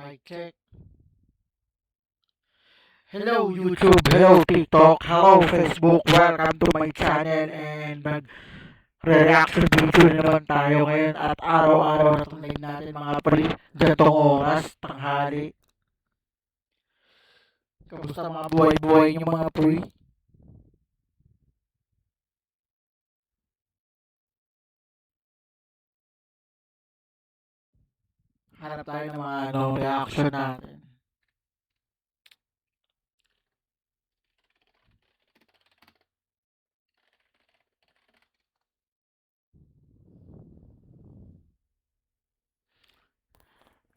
Mic check. Hello YouTube, hello TikTok, hello Facebook, welcome to my channel and mag-reaction video na naman tayo ngayon at araw-araw na tunay natin mga pre, gantong oras, tanghali. Kamusta mga buhay-buhay niyo mga pre? Hanap tayo ng mga reaction natin.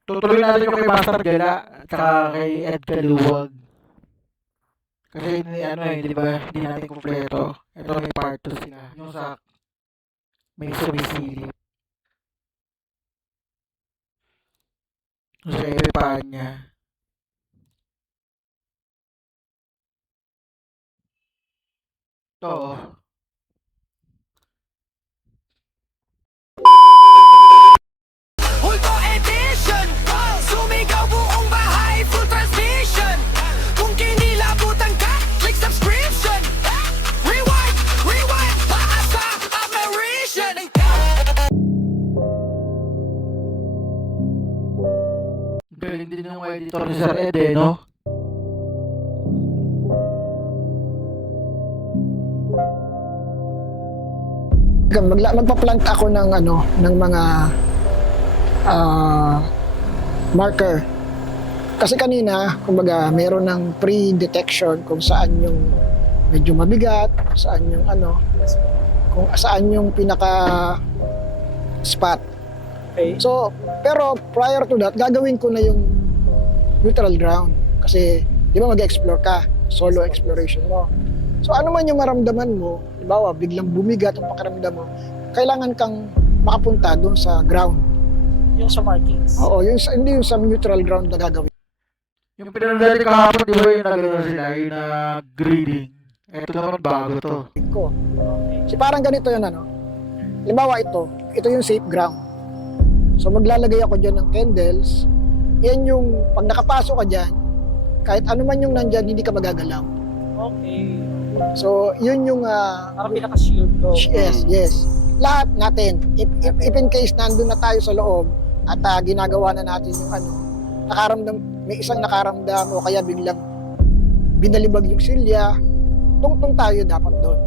Tutuloy natin yung kay Master Gala at saka kay Ed Kaluwag. Kasi di ba, hindi natin kumpleto. Ito may part 2 sila. Yung sa may sumisilip. Yung sa Eve Panya. Ito. Hulto edition, sumigaw buong bahay, full transmission. Kung kinilabutan ka, click subscription. Rewind, rewind, taas sa admiration. Galing din ng editor ni Sir Ed no? Magpa-plant ako ng ng mga marker. Kasi kanina, kumbaga, meron ng pre-detection kung saan yung medyo mabigat, kung saan yung kung saan yung pinaka spot. Okay. So, pero prior to that, gagawin ko na yung neutral ground. Kasi, di ba mag-explore ka, solo exploration mo. So, ano man yung maramdaman mo, halimbawa, biglang bumigat ang pakiramdam mo, kailangan kang makapunta doon sa ground. Yung sa markings. Oo, hindi yung sa neutral ground na gagawin. Yung pinanood natin kahapon, di ba yung sila, yung grading. Ito naman bago to. Ko. Okay. So, parang ganito yun, halimbawa ito yung safe ground. So, maglalagay ako dyan ng candles. Yan yung, pag nakapasok ka dyan, kahit ano man yung nandyan, hindi ka magagalaw. Okay. So, yun yung Parang pinaka-shield ko. yes. Lahat natin, if in case nandun na tayo sa loob at ginagawa na natin yung may isang nakaramdam o kaya biglang binalibag yung silya, tungtong tayo dapat doon.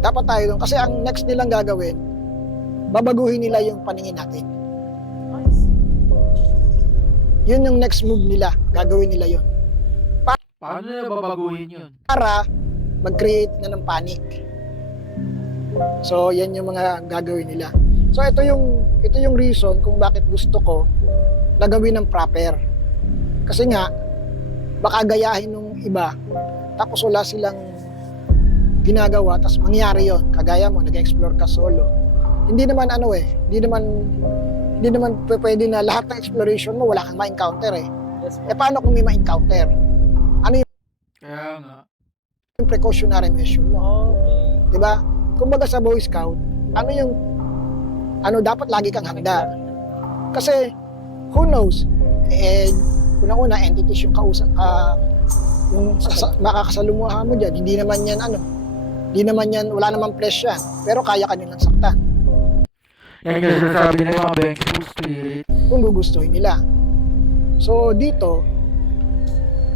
Dapat tayo doon. Kasi ang next nilang gagawin, babaguhin nila yung paningin natin. Nice. Yun yung next move nila, gagawin nila yun. Paano nila babaguhin yun? Para mag-create na ng panic. So, yan yung mga gagawin nila. So, ito yung reason kung bakit gusto ko na gawin ng proper. Kasi nga, baka gayahin ng iba, tapos wala silang ginagawa, tapos mangyari yon. Kagaya mo, nag-explore ka solo. Hindi naman hindi naman pwede na lahat ng exploration mo wala kang ma-encounter eh. Yes, Paano kung may ma-encounter? Kaya nga. Yung precautionary measure mo? Okay. 'Di ba? Kumbaga sa Boy Scout, dapat lagi kang handa. Kasi who knows? Unang-una entities yung kausap yung makakasalumuha mo diyan. Hindi naman yan wala namang flesh yan. Pero kaya ka nilang saktan Yan yung sinasabi ng mga Vengeful Spirit. kung gugustuhin nila. So dito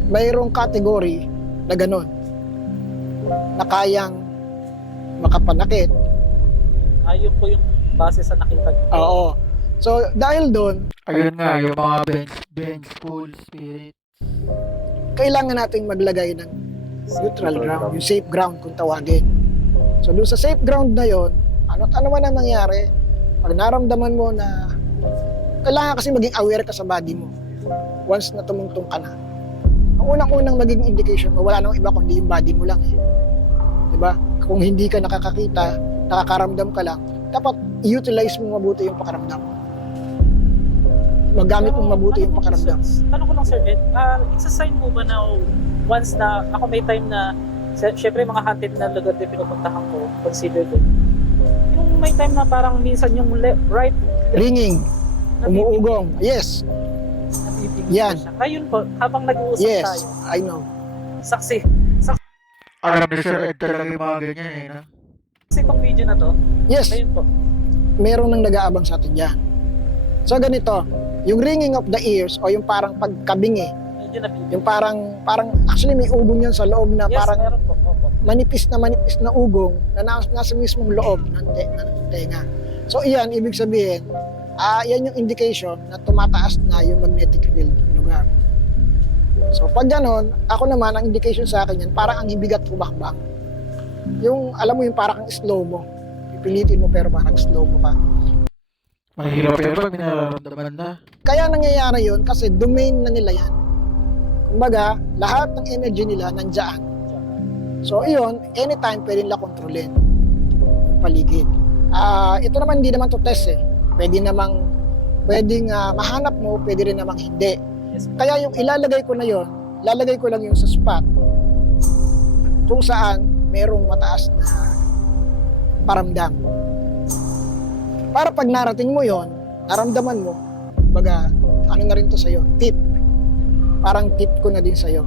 mayroong category na ganun na kayang makapanakit. Ayun po yung base sa nakita niyo. Oo. So dahil doon, Ayun nga, yung mga Vengeful Spirit. kailangan nating maglagay ng neutral ground, yung safe ground kung tawagin. So doon sa safe ground na yon, ano man ang mangyari, pag naramdaman mo na kailangan kasi maging aware ka sa body mo once na tumungtong ka na. Ang unang-unang maging indication mo, wala nang iba kundi yung body mo lang eh. Diba? Kung hindi ka nakakakita, nakakaramdam ka lang, dapat i-utilize mo mabuti yung pakaramdam mo. Magamit mo mabuti yung pakaramdam. Tanong ko lang, Sir Ed, it's a sign mo ba na once na ako may time na syempre mga haunted na lugar din pinupuntahan ko, consider din. Yung may time na parang minsan yung right Ringing, umuugong, yes. Ibig Yan. siya. Ngayon po, habang nag-uusap Yes, tayo, I know. saksi Alam ni Sir Ed talaga yung mga ganyan eh, no? itong video na to, Yes, ngayon po, meron nang nag-aabang sa atin dyan. So ganito, yung ringing of the ears o yung parang pagkabingi, medyo na video. yung parang actually may ugong yan sa loob na Yes, parang meron po. Opo. manipis na ugong na nasa mismong loob ng tenga. So iyan, ibig sabihin, yan yung indication na tumataas na yung magnetic field ng lugar. So pag ganon, ako naman, ang indication sa akin yan, parang ang hibigat kumakbang. Yung, alam mo yung parang ang slow mo. Pipilitin mo pero parang slow mo ka. Mahirap yun pag minararamdaman na. Kaya nangyayari yun kasi domain na nila yan. Kumbaga, lahat ng energy nila nandyan. So iyon, anytime pwede nila kontrolin yung paligid. Ito naman hindi naman to test eh. Pwedeng mahanap mo, pwede rin namang hindi. Yes, po. Kaya yung ilalagay ko na yon, lalagay ko lang yung sa spot kung saan merong mataas na paramdam. Para pag narating mo yon, naramdaman mo, kumbaga, ano na rin to sa'yo, tip. Parang tip ko na din sa'yo.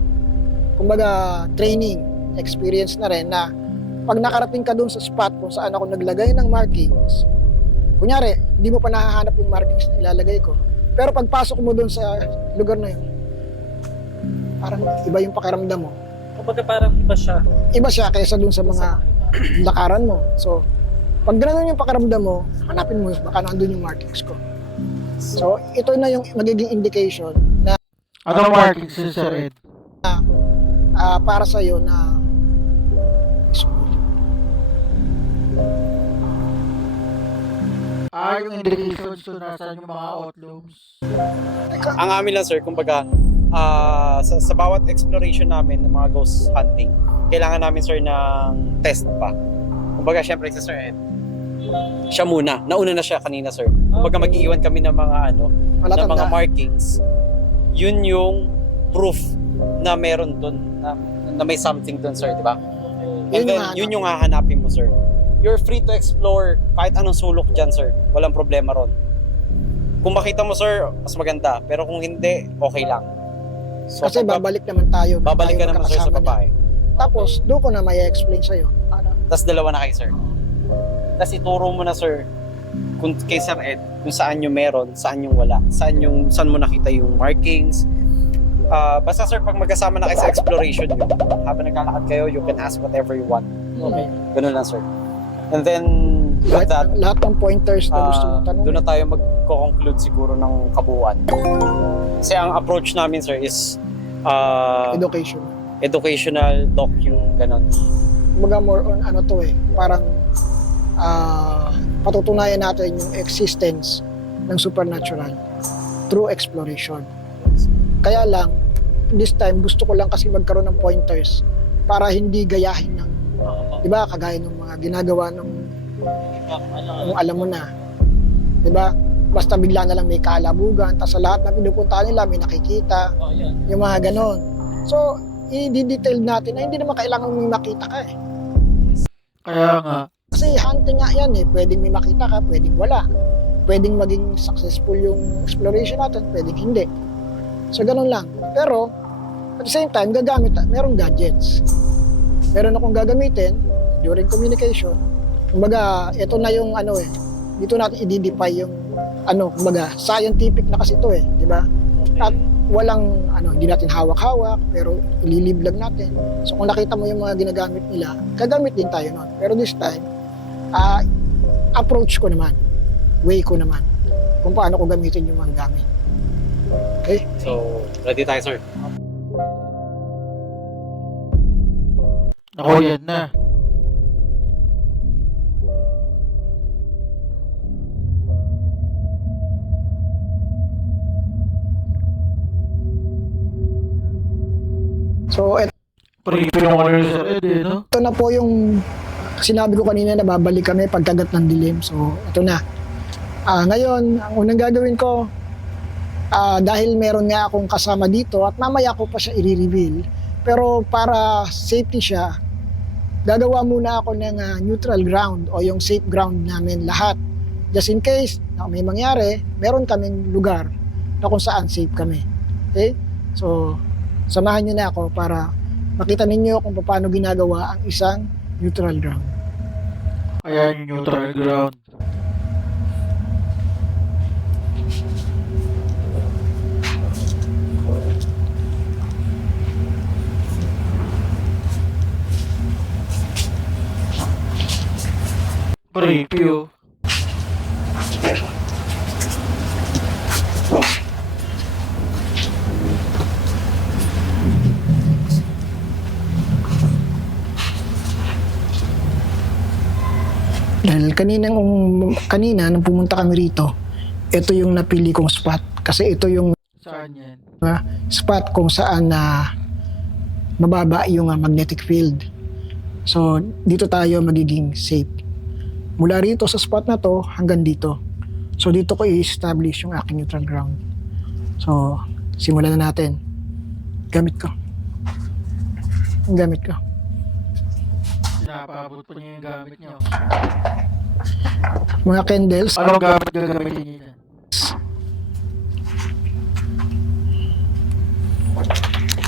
Kumbaga, training, experience na rin na pag nakarating ka dun sa spot kung saan ako naglagay ng markings, kunyari, hindi mo pa nahahanap yung markings na ilalagay ko. Pero pagpasok mo dun sa lugar na yun, parang iba yung pakiramdam mo. Kumbaga parang iba siya. Iba siya kaysa dun sa mga iba. lakaran mo. So, pag gano'n yung pakiramdam mo, hanapin mo, baka nandun yung markings ko. So, ito na yung magiging indication na Anong markings si Sir Ed? para sa'yo na Yung indications kung nasaan yung mga outlooms. Ang amin lang sir, kumbaga sa bawat exploration namin ng mga ghost hunting, kailangan namin sir ng test pa. Kumbaga syempre si Sir Ed, siya muna. Nauna na siya kanina sir. Kumbaga Okay. mag-iiwan kami ng mga ng mga palatandaan. markings. Yun yung proof na meron doon na may something doon sir, di ba? And Yun then yung yun yung hahanapin mo sir. You're free to explore kahit anong sulok dyan sir. Walang problema ron. Kung makita mo sir, mas maganda. Pero kung hindi, okay lang. So, Kasi pag- babalik naman tayo. babalik ka tayo naman sir sa magkakasama babae. niya. Tapos, doon ko na may explain sa'yo. Tapos dalawa na kayo sir. Tapos ituro mo na sir kung kay Sir Ed kung saan yung meron, saan yung wala, saan mo nakita yung markings. Basta sir, pag magkasama na kayo sa exploration nyo, habang naglalakad kayo, you can ask whatever you want. Okay. Ganun lang sir. And then, with that, Lahat ng pointers na gusto mong tanong. doon na tayo magko-conclude siguro ng kabuuan. Kasi ang approach namin sir is Education. educational, docu, ganun. Kumbaga more on ano to eh. Parang patutunayan natin yung existence ng supernatural through exploration. Kaya lang, this time gusto ko lang kasi magkaroon ng pointers para hindi gayahin ng, di ba, kagaya ng mga ginagawa ng alam mo na. Di ba? Basta bigla na lang may kaalabugan, tapos sa lahat na pinupuntahan nila may nakikita, yung mga ganon. So, i-detail natin na hindi naman kailangan may makita ka eh. Kaya nga, Kasi hunting nga yan eh, pwedeng may makita ka, pwedeng wala. Pwedeng maging successful yung exploration natin, pwedeng hindi. So, ganun lang. Pero, at the same time, merong gadgets. Meron akong gagamitin during communication. Kumbaga, ito na yung ano eh, dito natin i-defy yung ano, kumbaga, scientific na kasi ito eh, di ba? At walang, hindi natin hawak-hawak, pero ililiblag natin. So, kung nakita mo yung mga ginagamit nila, gagamit din tayo nun. Pero this time, approach ko naman, way ko naman, kung paano ko gamitin yung mga gamit. Okay? So, ready tayo sir. ako yan na. So, Pre-film ko na Sir Ed eh, no? ito na po yung sinabi ko kanina na babalik kami pagkagat ng dilim. So, ito na. Ngayon, ang unang gagawin ko, dahil meron nga akong kasama dito at mamaya ko pa siya i-reveal, pero para safety siya, gagawa muna ako ng neutral ground o yung safe ground namin lahat. Just in case na may mangyari, meron kaming lugar na kung saan safe kami. Okay? So, samahan nyo na ako para makita ninyo kung paano ginagawa ang isang neutral ground. Ayan yung neutral ground. Preview. Dahil kanina nung pumunta kami rito, ito yung napili kong spot kasi ito yung Saan yan? spot kung saan na mababa yung magnetic field. So, dito tayo magiging safe. Mula rito sa spot na to hanggang dito. So, dito ko i-establish yung aking neutral ground. So, simulan na natin. Gamit ko. Ang gamit ko. Pinapaabot po niya yung gamit niyo. Mga candles. Anong gamit gagamitin niyo dyan?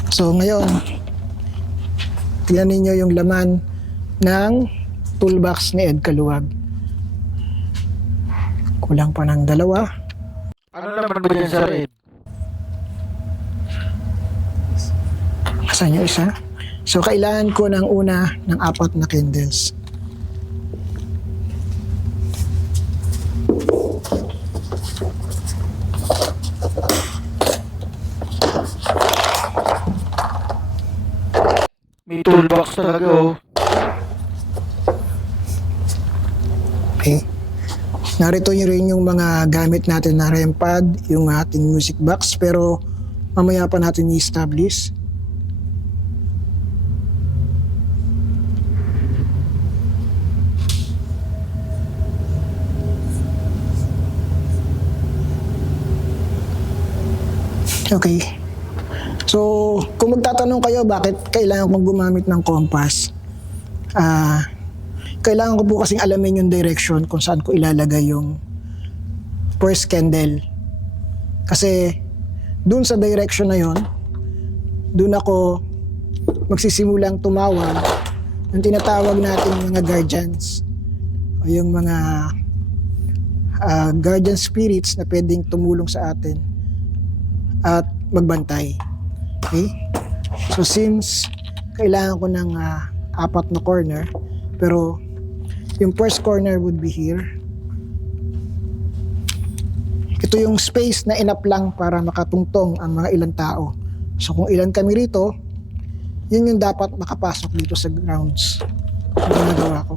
So, ngayon, tingnan ninyo yung laman ng toolbox ni Ed Kaluwag. Kulang pa ng 2. Ano naman ba dyan, Sir Ed? Asan yung isa? So, kailangan ko ng una ng 4 na candles. May toolbox talaga oh. Okay. Narito nyo rin yung mga gamit natin na REM pad, yung ating music box, pero mamaya pa natin i-establish. Okay. So, kung magtatanong kayo bakit kailangan kong gumamit ng compass, kailangan ko po kasing alamin yung direction kung saan ko ilalagay yung first candle. Kasi, dun sa direction na yon, dun ako magsisimulang tumawag ng tinatawag natin mga guardians o yung mga guardian spirits na pwedeng tumulong sa atin at magbantay. Okay? So since kailangan ko ng 4 na corner, pero yung first corner would be here. Ito yung space na enough lang para makatungtong ang mga ilang tao. So kung ilan kami rito, yun yung dapat makapasok dito sa grounds. Yung ginagawa ko.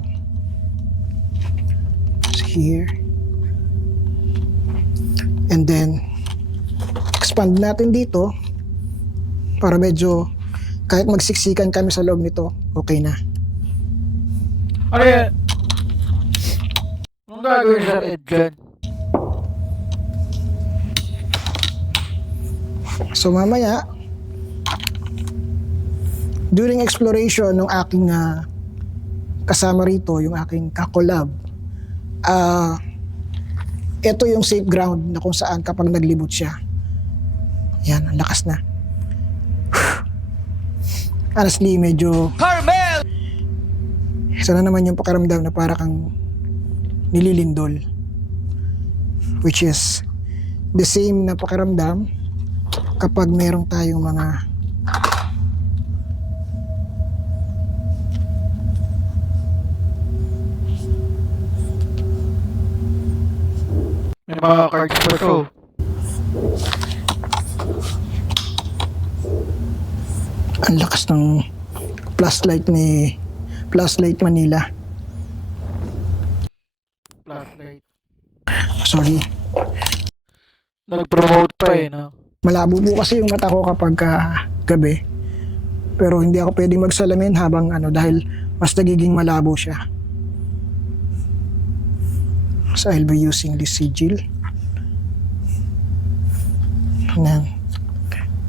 So here. And then, expand natin dito para medyo kahit magsiksikan kami sa loob nito, okay na. Ano yan? Anong gagawin, Sir Ed, dyan? So mamaya, during exploration ng aking kasama rito, yung aking kakolab, ito yung safe ground na kung saan kapag naglibot siya, yan, ang lakas na. Honestly, medyo Carmel! sana naman yung pakiramdam na para kang nililindol, which is the same na pakiramdam kapag meron tayong mga May mga cards pa show. ang lakas ng flashlight Manila. Flashlight. Sorry. Nag-promote pa eh, no? Malabo po kasi yung mata ko kapag gabi. Pero hindi ako pwedeng magsalamin habang dahil mas nagiging malabo siya. So I'll be using this sigil. And then,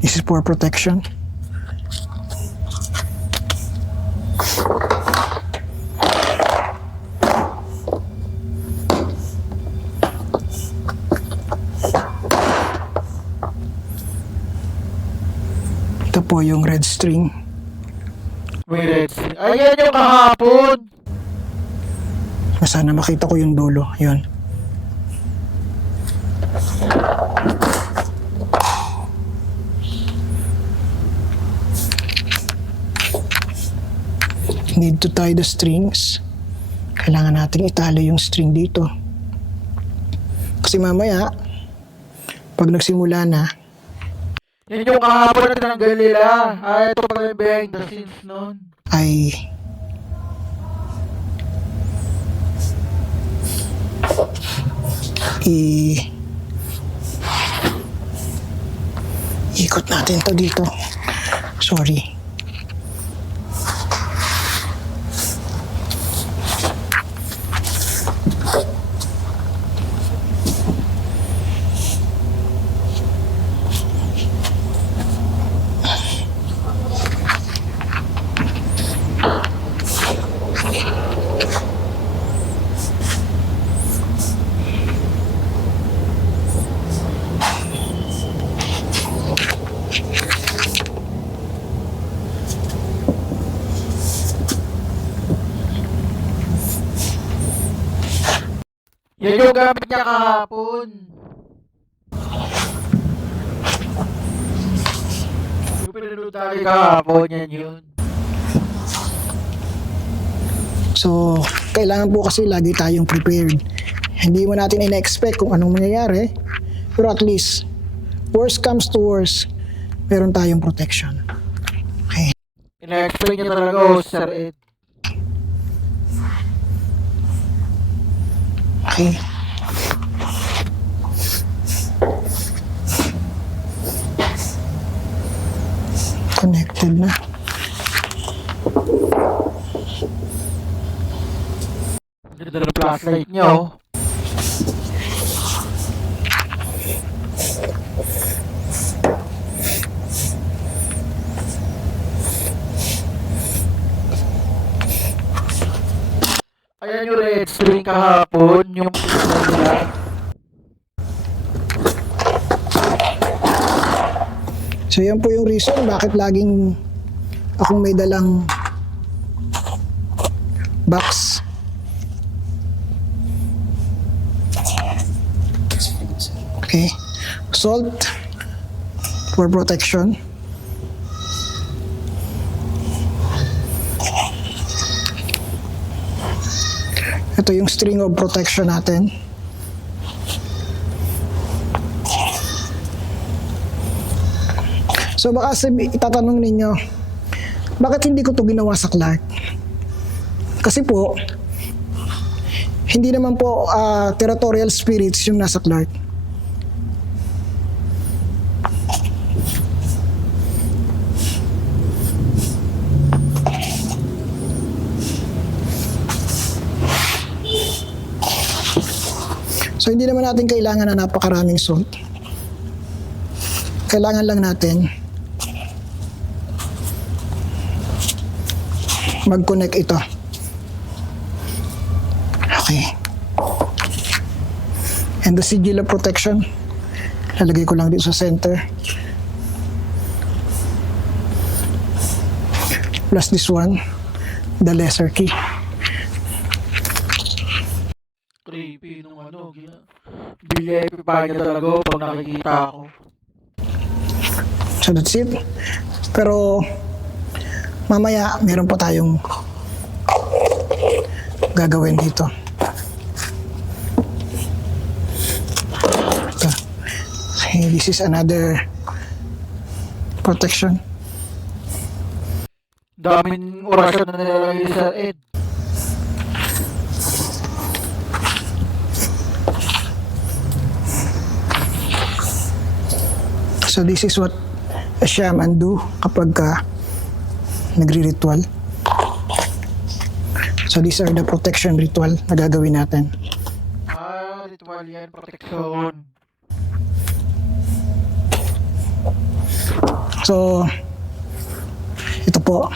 this is for protection. Ito po yung red string. May red string. Ayan yung kahapon. Sana makita ko yung dulo. Yun. Need to tie the strings. Kailangan natin itali yung string dito. Kasi mamaya, pag nagsimula na, Yan yung kahapon na tinanggal nila. Ito pala yung behind the scenes nun. ay ikot natin to dito. Sorry. Yan yung gamit niya kahapon. Yung pinanood tayo kahapon, yan yun. So, kailangan po kasi lagi tayong prepared. Hindi mo natin ina-expect kung anong mangyayari. Pero at least, worst comes to worst, meron tayong protection. Okay. Ina-explain niya talaga, Sir Ed. Okay. Connected na. Ganda ng flashlight niya, oh. Ayan yung red string kahapon, yung pinsan nila. So yan po yung reason bakit laging akong may dalang box. Okay. Salt for protection. Ito yung string of protection natin. So baka itatanong ninyo, bakit hindi ko to ginawa sa Clark? Kasi po, hindi naman po territorial spirits yung nasa Clark. So hindi naman natin kailangan na napakaraming salt. Kailangan lang natin mag-connect ito. Okay. And the sigil of protection, lalagay ko lang dito sa center. Plus this one, the lesser key. Creepy nung ano, VIP pa niya talaga pag nakikita ako. So that's it. Pero mamaya meron pa tayong gagawin dito. Ito. Okay, this is another protection. Daming orasyon na nilalagay sa Ed. So this is what a shaman do kapag nagri-ritual. So these are the protection ritual na gagawin natin. Ritual yan, protection. So ito po.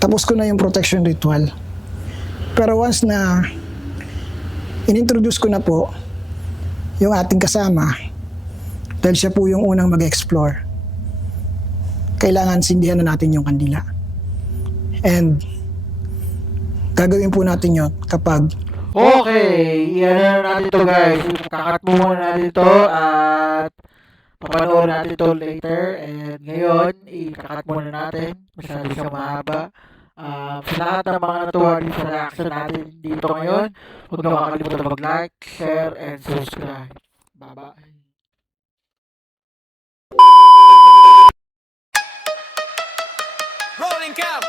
Tapos ko na yung protection ritual. Pero once na inintroduce ko na po yung ating kasama, Dahil siya po yung unang mag-explore. Kailangan sindihan na natin yung kandila. And gagawin po natin yun kapag Okay, yan na natin to guys. Kakat muna natin to at papanoorin natin to later. And ngayon, ikakat muna natin. Masyado siyang mahaba. Sa lahat ng mga natuwa dito sa reaction natin dito ngayon, huwag na makakalimutan mag-like, share, and subscribe. Bye-bye. Rolling cam.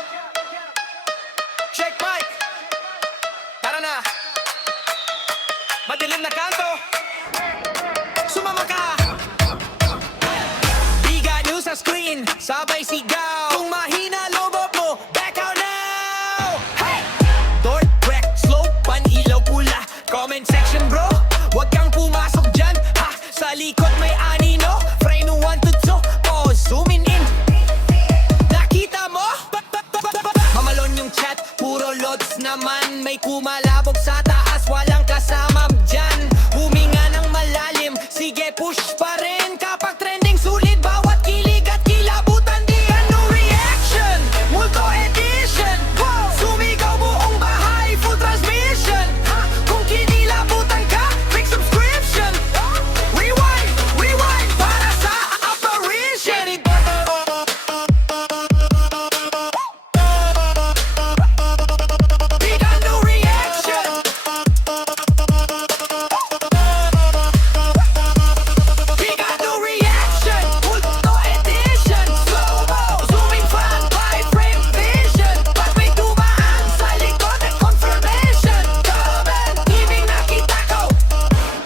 Check mic. Tara na. Madilim na kanto. Sumama ka. Biga news sa screen. Sabay sigaw. Kung mahina lobot mo, back out now. Hey! Door, wreck, slow, pan-ilaw pula. Comment section bro. Huwag kang pumasok dyan. Ha! Sa likod may anino. Frame 1 to 2. Pause, zooming in. Nakita mo? Mamalon yung chat, puro loads naman. May kumalabog sa taas, walang kasama dyan. Huminga ng malalim, sige push pa rin. Kapag trending sulit, bawat kilig at kilabutan. Di ano reaction, multo edition. Sumigaw buong bahay, full transmission. Kung kinilabutan ka, click subscription. Rewind, rewind, para sa apparition. Big ano reaction. Big ano reaction. Multo edition. Slow-mo, zooming fan by frame vision. Pag may dumaan sa likod ng confirmation. Comment, ibig nakita ko.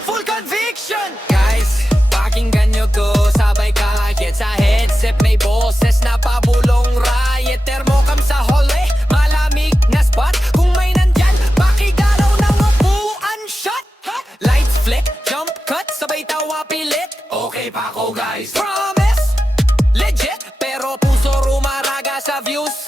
Full conviction. Guys, pakinggan nyo to. Sabay kahit sa headset may boses na pabulong riot. Thermocam sa hallway, malamig na spot. Kung may nandyan, pakigaraw ng upuan shot. Lights flick, jump cut, sabay tawa pilit. Okay pa ako guys. Promise, legit, pero puso rumaraga sa views.